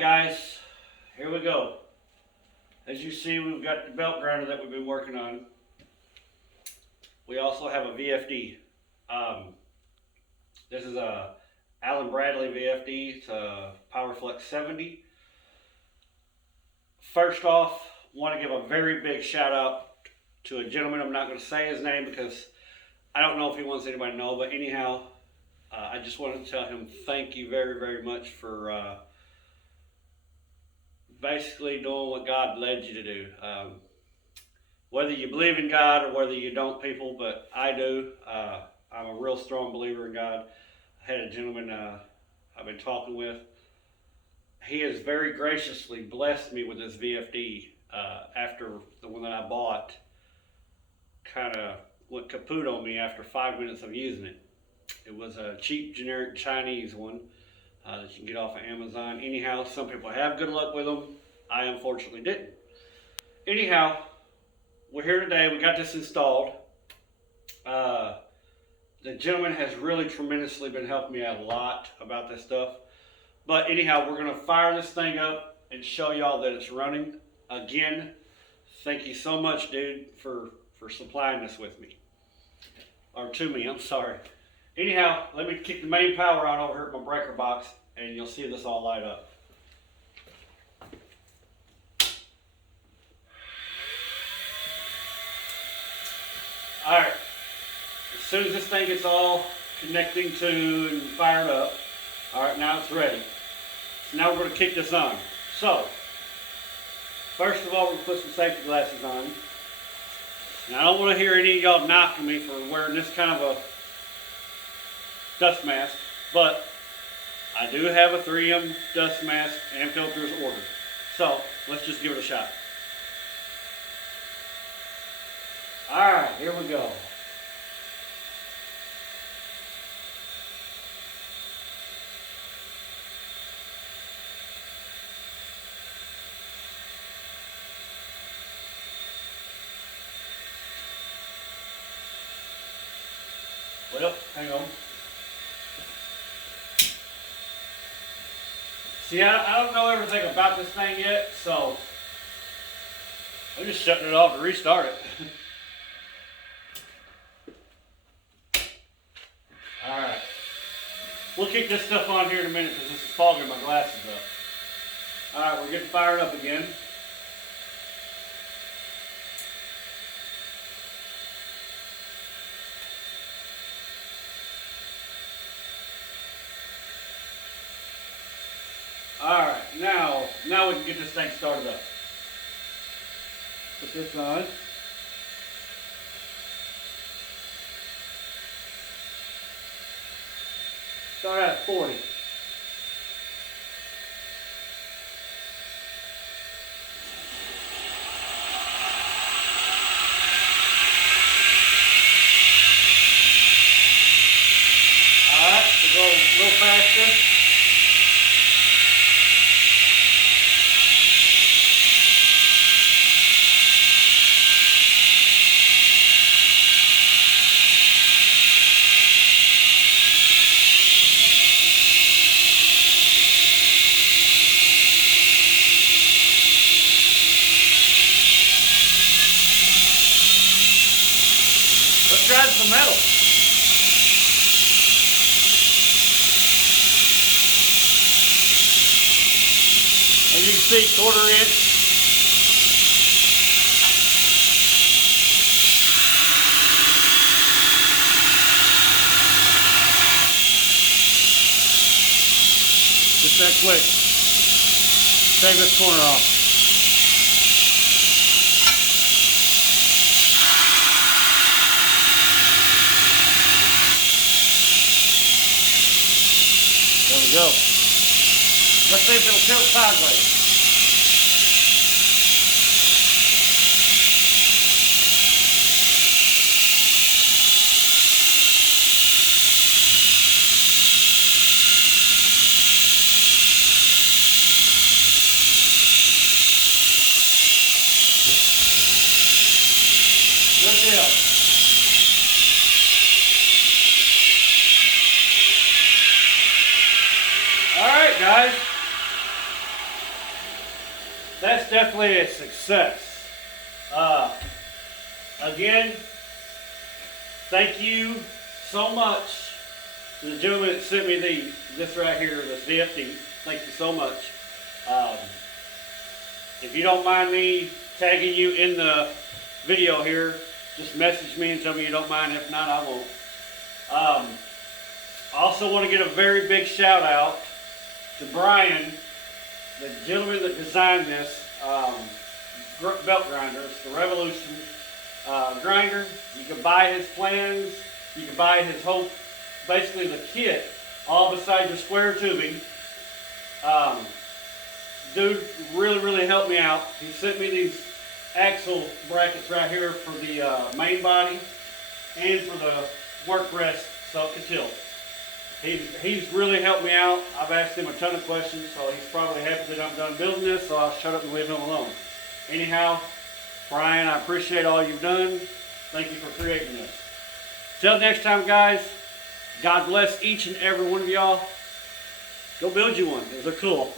guys, here we go. As you see, we've got the belt grinder that we've been working on. We also have a VFD. This is a Allen Bradley VFD. It's a PowerFlex 70. First off, want to give a very big shout out to a gentleman. I'm not going to say his name because I don't know if he wants anybody to know, but anyhow, I just wanted to tell him thank you very, very much for basically doing what God led you to do. Whether you believe in God or whether you don't, people, but I do. I'm a real strong believer in God. I had a gentleman I've been talking with. He has very graciously blessed me with this VFD after the one that I bought kind of went kaput on me after 5 minutes of using it. It was a cheap generic Chinese one that you can get off of Amazon. Anyhow, some people have good luck with them. I unfortunately didn't. Anyhow, we're here today. We got this installed. The gentleman has really tremendously been helping me out a lot about this stuff. But anyhow, we're going to fire this thing up and show y'all that it's running. Again, thank you so much, dude, for supplying this with me. Or to me, I'm sorry. Anyhow, let me kick the main power on over here at my breaker box and you'll see this all light up. Alright, as soon as this thing gets all connecting to and fired up, alright, now it's ready. So now we're going to kick this on. So, first of all, we're going to put some safety glasses on. Now, I don't want to hear any of y'all knocking me for wearing this kind of a dust mask, but I do have a 3M dust mask and filters ordered. So, let's just give it a shot. Alright, here we go. Well, hang on. See, I don't know everything about this thing yet, so I'm just shutting it off to restart it. Alright. We'll kick this stuff on here in a minute because this is fogging my glasses up. Alright, we're getting fired up again. Alright, now we can get this thing started up. Put this on. Start at 40. Alright, we'll go a little faster. Let's try some metal. As you can see, 1/4 inch. Just that quick. Take this corner off. There we go. Let's see if it'll tilt sideways. Good deal. Alright guys, that's definitely a success. Again, thank you so much to the gentleman that sent me this right here, this VFD. Thank you so much. If you don't mind me tagging you in the video here, just message me and tell me you don't mind. If not, I won't. I also want to get a very big shout out to Brian, the gentleman that designed this belt grinder. It's the Revolution grinder. You can buy his plans. You can buy his whole, basically the kit, all beside the square tubing. Dude really helped me out. He sent me these axle brackets right here for the main body and for the work rest so it can tilt. He's really helped me out. I've asked him a ton of questions, so he's probably happy that I'm done building this, so I'll shut up and leave him alone. Anyhow, Brian, I appreciate all you've done. Thank you for creating this. Till next time, guys, God bless each and every one of y'all. Go build you one. Those are cool.